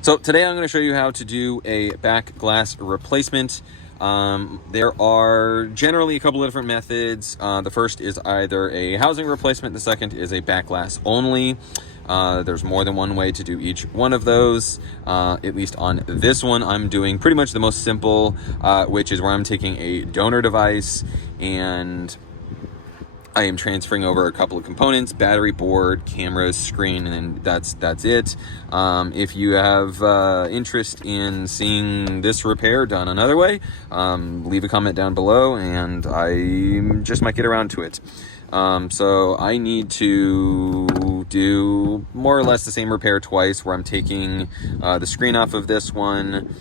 So today I'm going to show you how to do a back glass replacement. There are generally a couple of different methods. The first is either a housing replacement. The second is a back glass only. There's more than one way to do each one of those. At least on this one, I'm doing pretty much the most simple, which is where I'm taking a donor device and I am transferring over a couple of components: battery, board, cameras, screen, and then that's it. If you have interest in seeing this repair done another way, leave a comment down below and I just might get around to it. So I need to do more or less the same repair twice, where I'm taking the screen off of this one,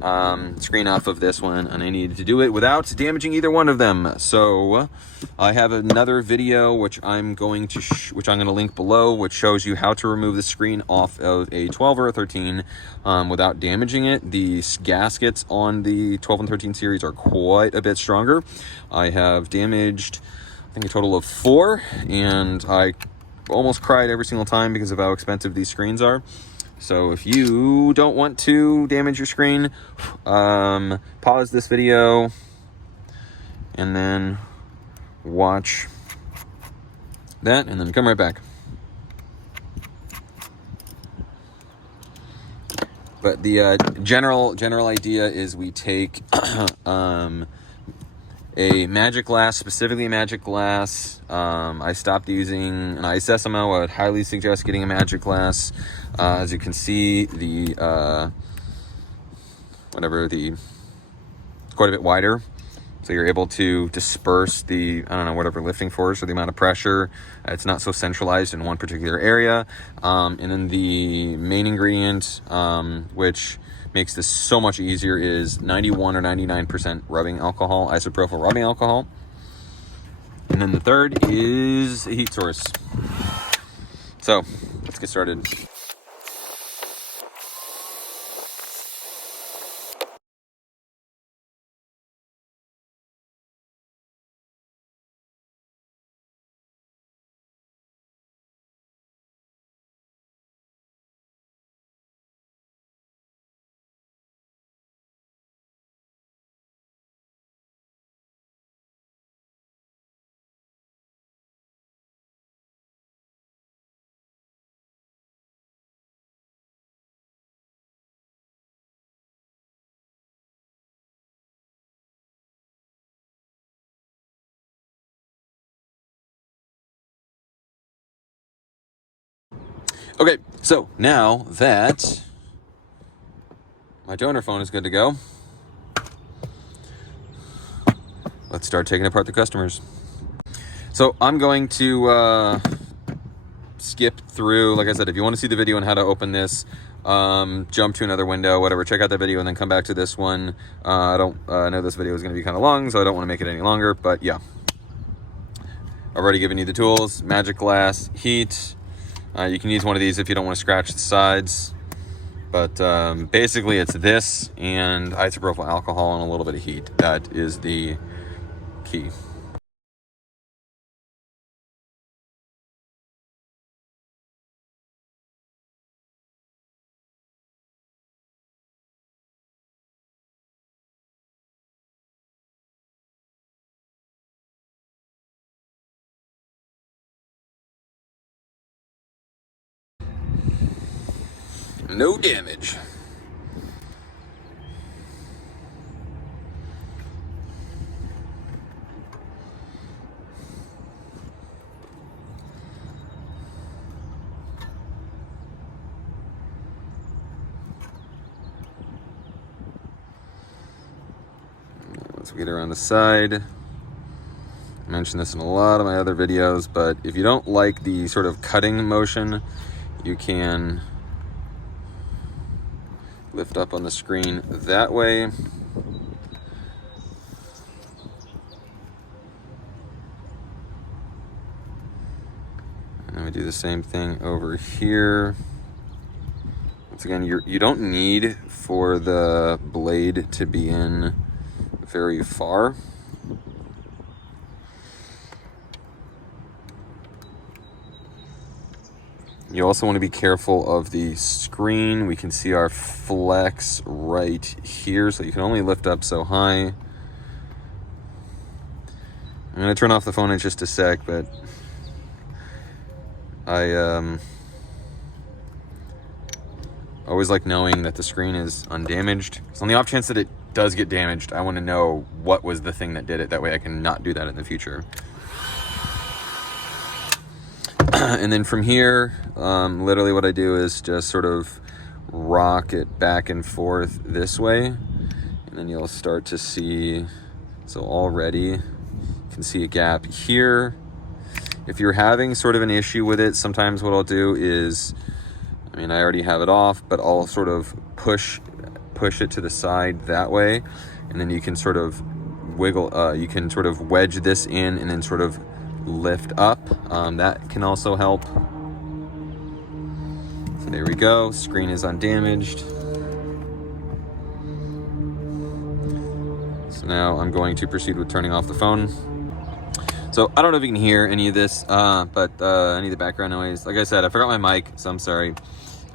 and I need to do it without damaging either one of them. So I have another video which I'm going to link below, which shows you how to remove the screen off of a 12 or a 13 without damaging it. The gaskets on the 12 and 13 series are quite a bit stronger. I have damaged, I think, a total of 4, and I almost cried every single time because of how expensive these screens are. So if you don't want to damage your screen, pause this video and then watch that and then come right back. But the general idea is we take a Magic Glass, specifically a Magic Glass. I stopped using an ISSMO. I would highly suggest getting a Magic Glass. As you can see, it's quite a bit wider. So you're able to disperse the, whatever lifting force or the amount of pressure. It's not so centralized in one particular area. And then the main ingredient, which makes this so much easier, is 91 or 99% rubbing alcohol, isopropyl rubbing alcohol. And then the third is a heat source. So let's get started. Okay, so now that my donor phone is good to go, let's start taking apart the customers. So I'm going to skip through. Like I said, if you want to see the video on how to open this, jump to another window, whatever, check out that video and then come back to this one. I know this video is going to be kind of long, so I don't want to make it any longer, but yeah. I've already given you the tools: Magic Glass, heat. You can use one of these if you don't want to scratch the sides. But basically it's this and isopropyl alcohol and a little bit of heat. That is the key. No damage. Let's get around the side. I mentioned this in a lot of my other videos, but if you don't like the sort of cutting motion, you can lift up on the screen that way. And then we do the same thing over here. Once again, you don't need for the blade to be in very far. You also want to be careful of the screen. We can see our flex right here, so you can only lift up so high. I'm going to turn off the phone in just a sec, but I always like knowing that the screen is undamaged. So on the off chance that it does get damaged, I want to know what was the thing that did it. That way I can not do that in the future. And then from here, literally what I do is just sort of rock it back and forth this way. And then you'll start to see, so already you can see a gap here. If you're having sort of an issue with it, sometimes what I'll do is, I mean, I already have it off, but I'll sort of push it to the side that way. And then you can sort of wiggle, you can sort of wedge this in and then sort of lift up. That can also help. So there we go. Screen is undamaged. So now I'm going to proceed with turning off the phone. So I don't know if you can hear any of this, but any of the background noise. Like I said, I forgot my mic, so I'm sorry.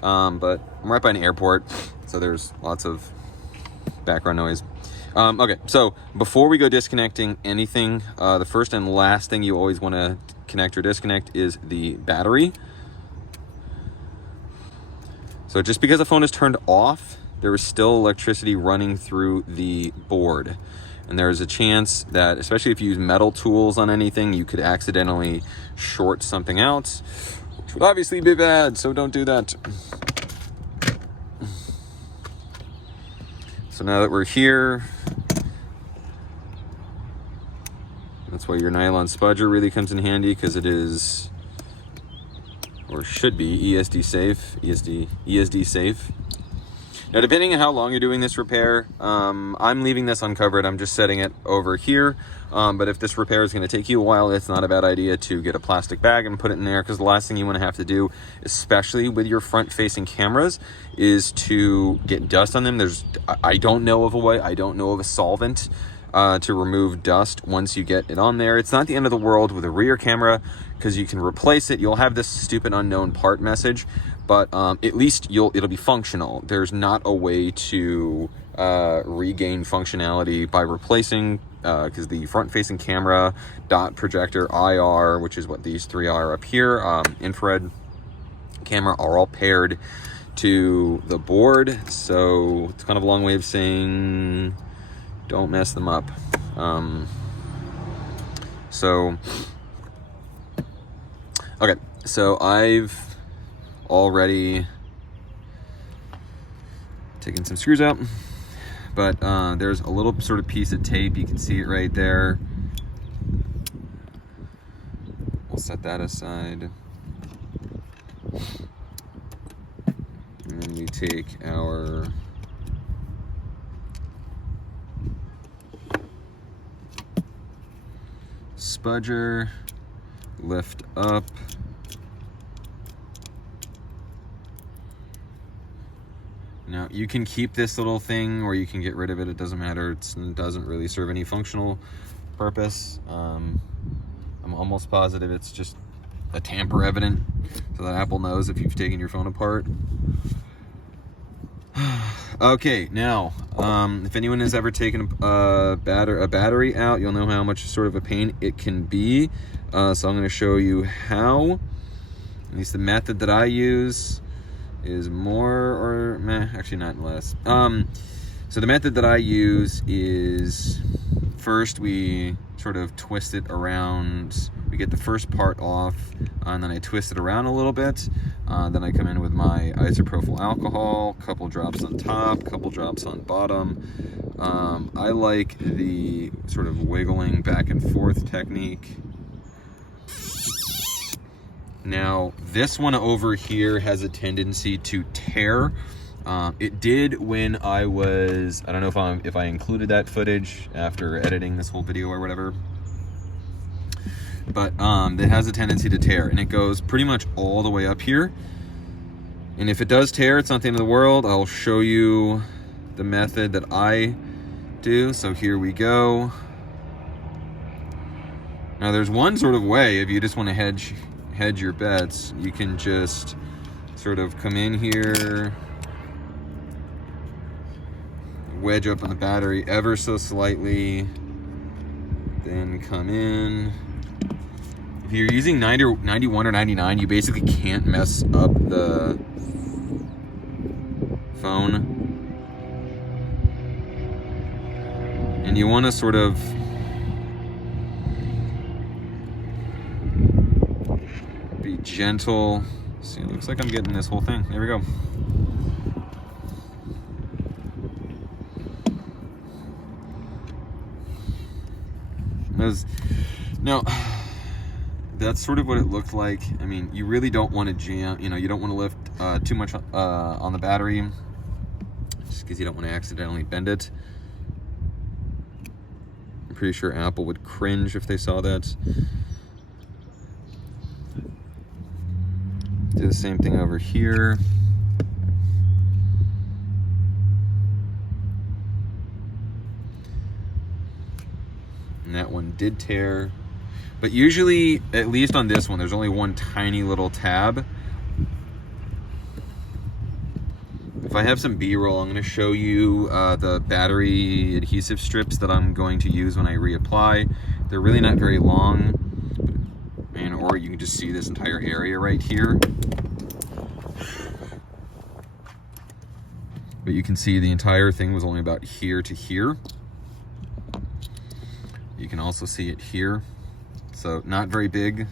But I'm right by an airport, so there's lots of background noise. Okay, so before we go disconnecting anything, the first and last thing you always want to connect or disconnect is the battery. So just because the phone is turned off, there is still electricity running through the board. And there's a chance that, especially if you use metal tools on anything, you could accidentally short something out, which would obviously be bad, so don't do that. So now that we're here, that's why your nylon spudger really comes in handy, because it is, or should be, ESD safe. Now, depending on how long you're doing this repair, I'm leaving this uncovered. I'm just setting it over here. But if this repair is going to take you a while, it's not a bad idea to get a plastic bag and put it in there, because the last thing you want to have to do, especially with your front-facing cameras, is to get dust on them. I don't know of a way, I don't know of a solvent to remove dust once you get it on there. It's not the end of the world with a rear camera, because you can replace it. You'll have this stupid unknown part message, but at least it'll be functional. There's not a way to regain functionality by replacing, because the front-facing camera, dot projector, IR, which is what these three are up here, infrared camera, are all paired to the board. So it's kind of a long way of saying don't mess them up. Okay, so I've already taken some screws out, but there's a little sort of piece of tape. You can see it right there. We'll set that aside. And then we take our spudger, lift up, now you can keep this little thing or you can get rid of it. It doesn't matter. It doesn't really serve any functional purpose. I'm almost positive it's just a tamper evident, so that Apple knows if you've taken your phone apart. Okay, now, if anyone has ever taken a battery out, you'll know how much sort of a pain it can be. So I'm going to show you how. At least the method that I use is more, or actually not less. So the method that I use is, first we sort of twist it around. We get the first part off, and then I twist it around a little bit. Then I come in with my isopropyl alcohol, couple drops on top, couple drops on bottom. I like the sort of wiggling back and forth technique. Now, this one over here has a tendency to tear. It did when I was, I don't know if I included that footage after editing this whole video or whatever, but it has a tendency to tear, and it goes pretty much all the way up here. And if it does tear, it's not the end of the world. I'll show you the method that I do. So here we go. Now there's one sort of way, if you just want to hedge hedge your bets, you can just sort of come in here, wedge up on the battery ever so slightly, then come in. If you're using 90, 91 or 99, you basically can't mess up the phone. And you want to sort of be gentle. See, it looks like I'm getting this whole thing. There we go. Now, that's sort of what it looked like. I mean, you really don't want to jam, you don't want to lift too much on the battery, just because you don't want to accidentally bend it. I'm pretty sure Apple would cringe if they saw that. Do the same thing over here. And that one did tear. But usually, at least on this one, there's only one tiny little tab. If I have some B-roll, I'm going to show you the battery adhesive strips that I'm going to use when I reapply. They're really not very long, or you can just see this entire area right here. But you can see the entire thing was only about here to here. You can also see it here. So not very big.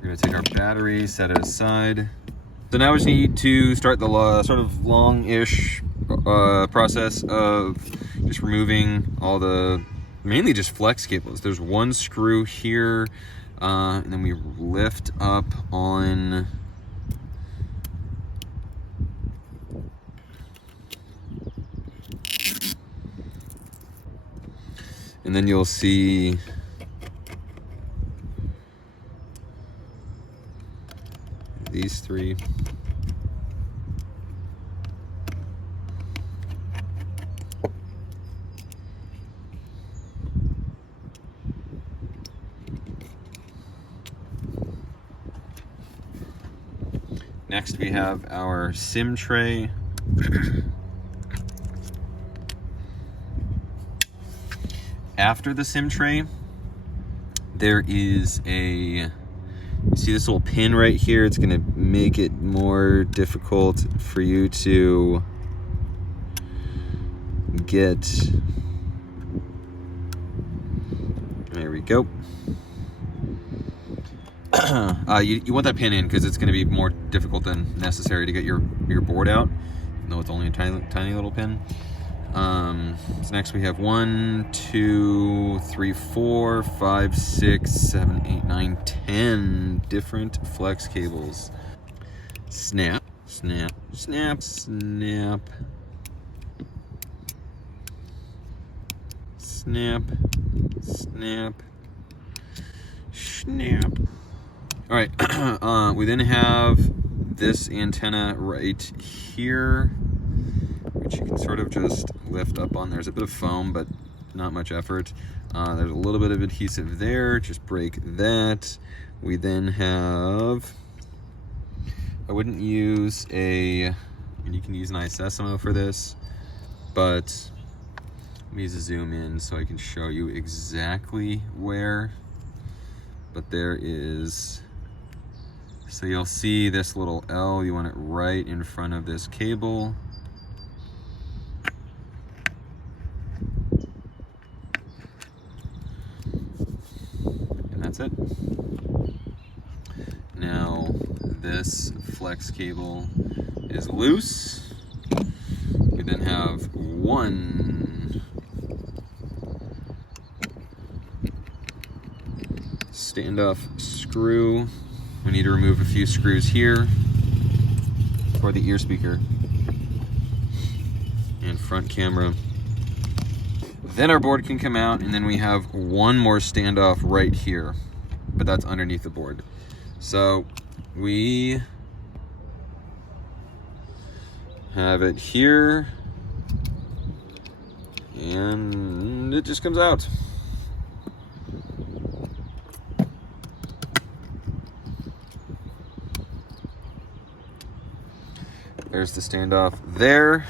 We're gonna take our battery, set it aside. So now we just need to start the sort of long-ish process of just removing all the, mainly just flex cables. There's one screw here, and then we lift up on and then you'll see these three. Next we have our SIM tray. After the SIM tray, there is you see this little pin right here? It's gonna make it more difficult for you to get, there we go. You want that pin in because it's going to be more difficult than necessary to get your board out, even though it's only a tiny little pin. So next we have 1, 2, 3, 4, 5, 6, 7, 8, 9, 10 different flex cables. Snap, snap, snap, snap. Snap, snap, snap. All right, we then have this antenna right here, which you can sort of just lift up on. There's a bit of foam, but not much effort. There's a little bit of adhesive there, just break that. We then have, I wouldn't use you can use an isosimo for this, but let me zoom in so I can show you exactly where. But there is, so you'll see this little L, you want it right in front of this cable. And that's it. Now this flex cable is loose. We then have one standoff screw. We need to remove a few screws here for the ear speaker and front camera. Then our board can come out, and then we have one more standoff right here, but that's underneath the board. So we have it here, and it just comes out. There's the standoff there.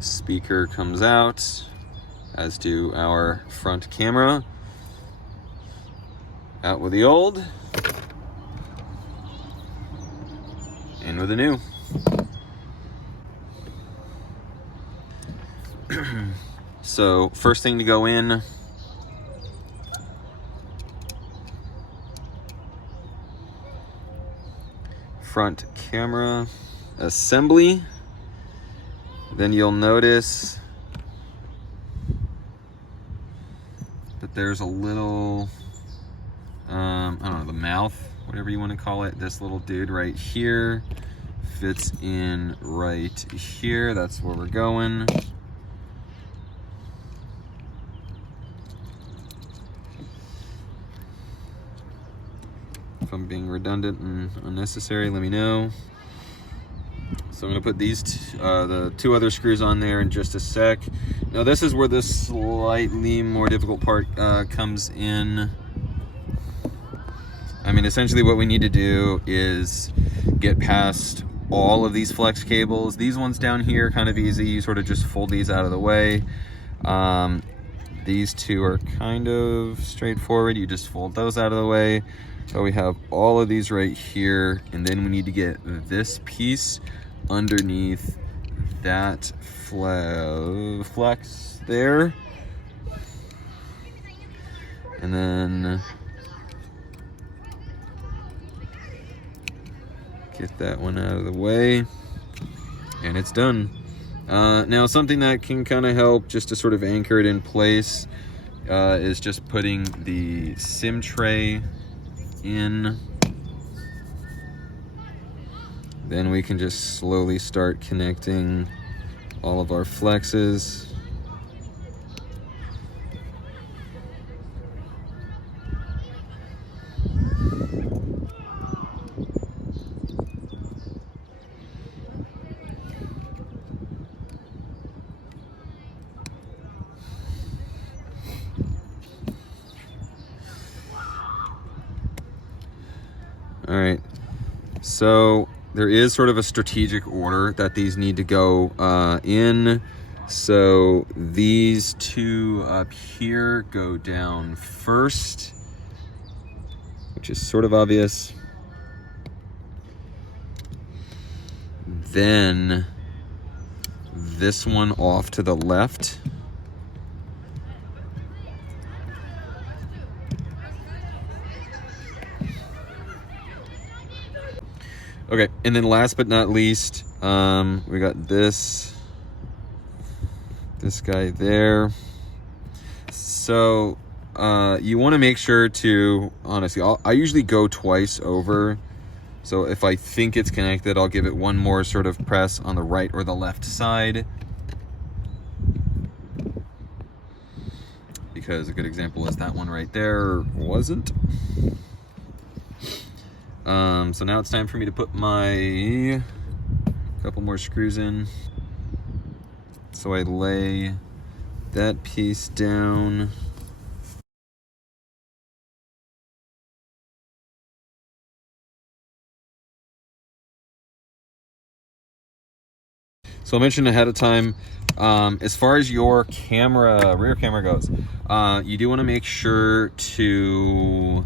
Speaker comes out, as do our front camera. Out with the old, in with the new. So first thing to go in, front camera assembly. Then you'll notice that there's a little, I don't know, the mouth, whatever you want to call it. This little dude right here fits in right here. That's where we're going. If I'm being redundant and unnecessary, let me know. So I'm going to put these the two other screws on there in just a sec. Now this is where the slightly more difficult part comes in. I mean, essentially what we need to do is get past all of these flex cables. These ones down here, kind of easy. You sort of just fold these out of the way. These two are kind of straightforward. You just fold those out of the way. So we have all of these right here, and then we need to get this piece underneath that flex there, and then get that one out of the way, and it's done. Now something that can kind of help just to sort of anchor it in place is just putting the SIM tray in. Then we can just slowly start connecting all of our flexes. All right, so there is sort of a strategic order that these need to go in. So these two up here go down first, which is sort of obvious. Then this one off to the left. Okay, and then last but not least, we got this guy there. So you want to make sure to, honestly, I usually go twice over. So if I think it's connected, I'll give it one more sort of press on the right or the left side. Because a good example is that one right there wasn't. So now it's time for me to put my couple more screws in. So I lay that piece down. So I mentioned ahead of time, as far as your camera, rear camera goes, you do want to make sure to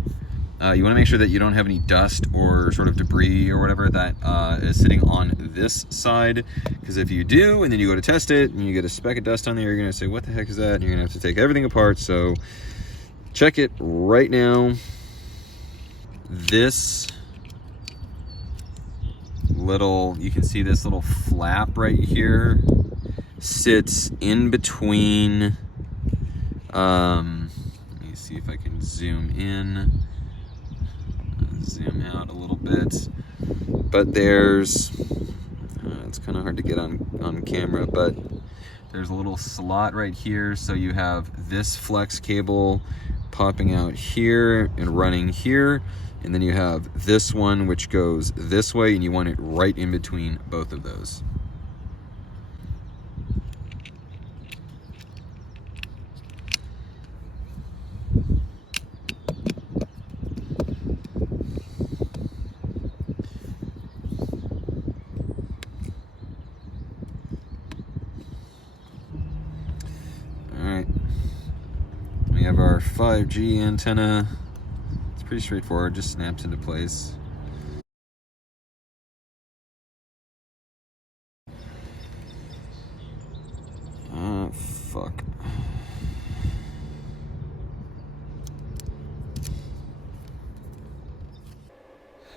that you don't have any dust or sort of debris or whatever that is sitting on this side. Because if you do, and then you go to test it, and you get a speck of dust on there, you're gonna say, what the heck is that? And you're gonna have to take everything apart. So check it right now. This little, you can see this little flap right here sits in between, let me see if I can zoom in, zoom out a little bit, but there's, it's kind of hard to get on camera, but there's a little slot right here, so you have this flex cable popping out here and running here, and then you have this one which goes this way, and you want it right in between both of those. have our 5G antenna. It's pretty straightforward, just snaps into place. Fuck.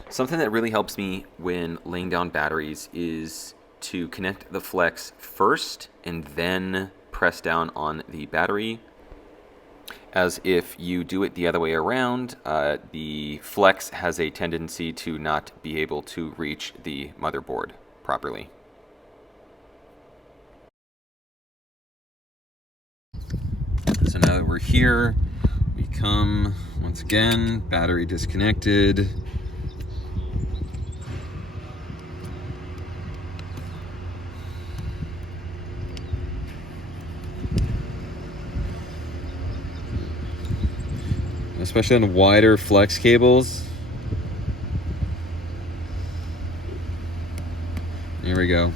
Something that really helps me when laying down batteries is to connect the flex first and then press down on the battery. As if you do it the other way around, the flex has a tendency to not be able to reach the motherboard properly. So now that we're here, we come, once again, battery disconnected. Especially on wider flex cables. Here we go.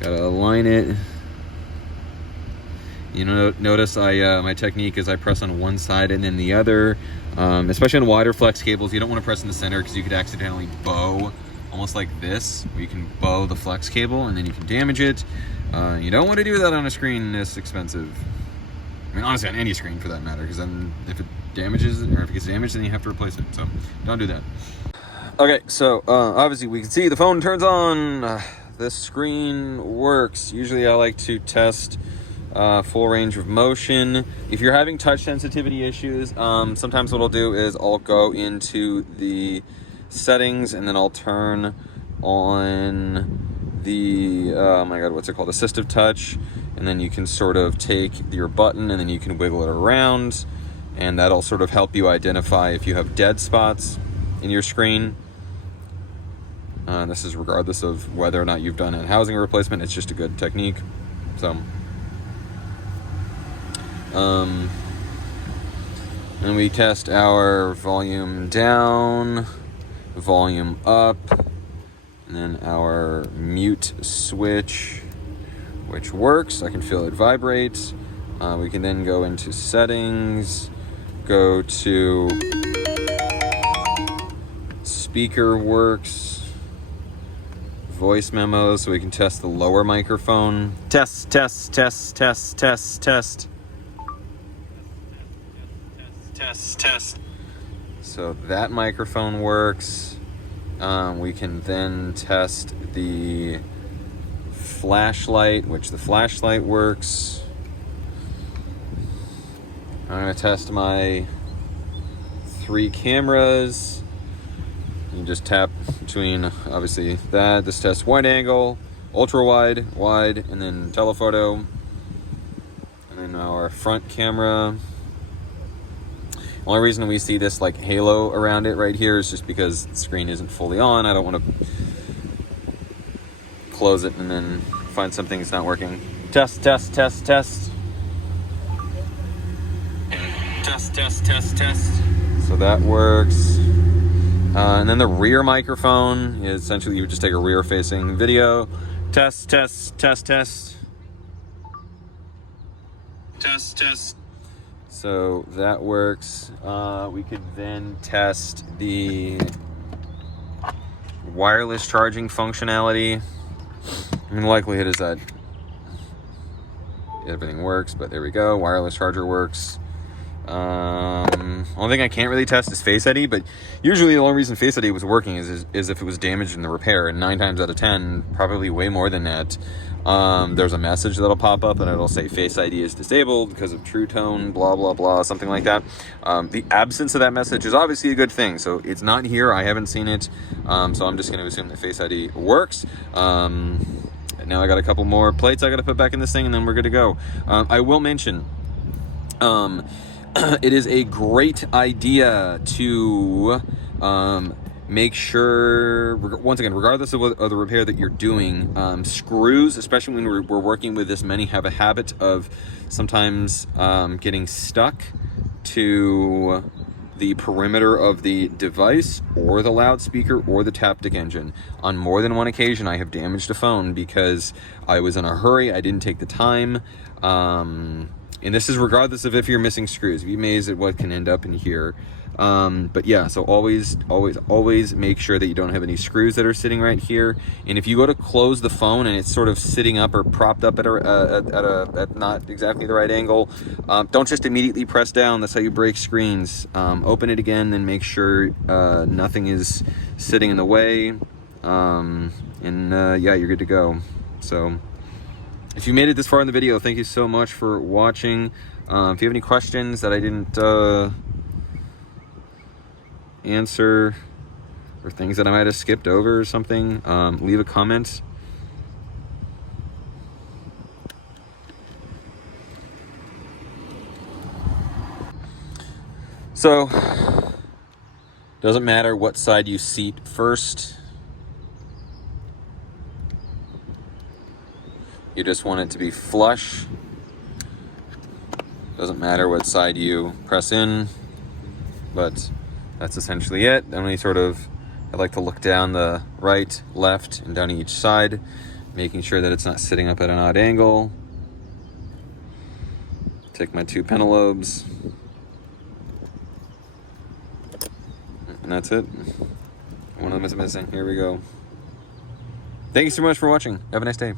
Gotta align it. You know, notice my technique is I press on one side and then the other. Especially on wider flex cables, you don't want to press in the center because you could accidentally bow, almost like this, where you can bow the flex cable and then you can damage it. You don't want to do that on a screen this expensive. I mean, honestly, on any screen for that matter, because then if it damages, or if it gets damaged, then you have to replace it. So don't do that. Okay, so obviously we can see the phone turns on. This screen works. Usually I like to test full range of motion. If you're having touch sensitivity issues, sometimes what I'll do is I'll go into the settings and then I'll turn on the, oh my God, what's it called? Assistive touch. And then you can sort of take your button and then you can wiggle it around. And that'll sort of help you identify if you have dead spots in your screen. This is regardless of whether or not you've done a housing replacement. It's just a good technique. So, and we test our volume down, volume up, and then our mute switch, which works. I can feel it vibrate. We can then go into settings, go to speaker works, voice memos, so we can test the lower microphone. Test, test, test, test, test, test. Test, test. So that microphone works. We can then test the flashlight, which the flashlight works. I'm going to test my 3 cameras. You just tap between, obviously, that. This tests wide angle, ultra wide, wide, and then telephoto. And then our front camera. The only reason we see this like halo around it right here is just because the screen isn't fully on. I don't want to close it and then find something that's not working. Test, test, test, test. Test, test, test, test. So that works. And then the rear microphone is essentially you would just take a rear facing video. Test, test, test, test. Test, test. So that works. We could then test the wireless charging functionality. I mean, the likelihood is that everything works, but there we go. Wireless charger works. Only thing I can't really test is Face ID, but usually the only reason Face ID was working is if it was damaged in the repair, and 9 times out of 10, probably way more than that, there's a message that'll pop up and it'll say Face ID is disabled because of True Tone, blah, blah, blah, something like that. The absence of that message is obviously a good thing, so it's not here. I haven't seen it, so I'm just going to assume that Face ID works. Now I got a couple more plates I got to put back in this thing, and then we're good to go. I will mention, it is a great idea to make sure, once again, regardless of the repair that you're doing, screws, especially when we're working with this many, have a habit of sometimes getting stuck to the perimeter of the device or the loudspeaker or the Taptic engine. On more than one occasion, I have damaged a phone because I was in a hurry. I didn't take the time And this is regardless of if you're missing screws. Be amazed at what can end up in here. But yeah, so always make sure that you don't have any screws that are sitting right here. And if you go to close the phone and it's sort of sitting up or propped up at not exactly the right angle, don't just immediately press down. That's how you break screens. Open it again and make sure nothing is sitting in the way. Yeah, you're good to go. So if you made it this far in the video, thank you so much for watching. If you have any questions that I didn't answer, or things that I might have skipped over or something, leave a comment. So, doesn't matter what side you seat first. You just want it to be flush. Doesn't matter what side you press in, but that's essentially it. Then I like to look down the right, left, and down each side, making sure that it's not sitting up at an odd angle. Take my 2 pentallobes, and that's it. One of them is missing. Here we go. Thank you so much for watching. Have a nice day.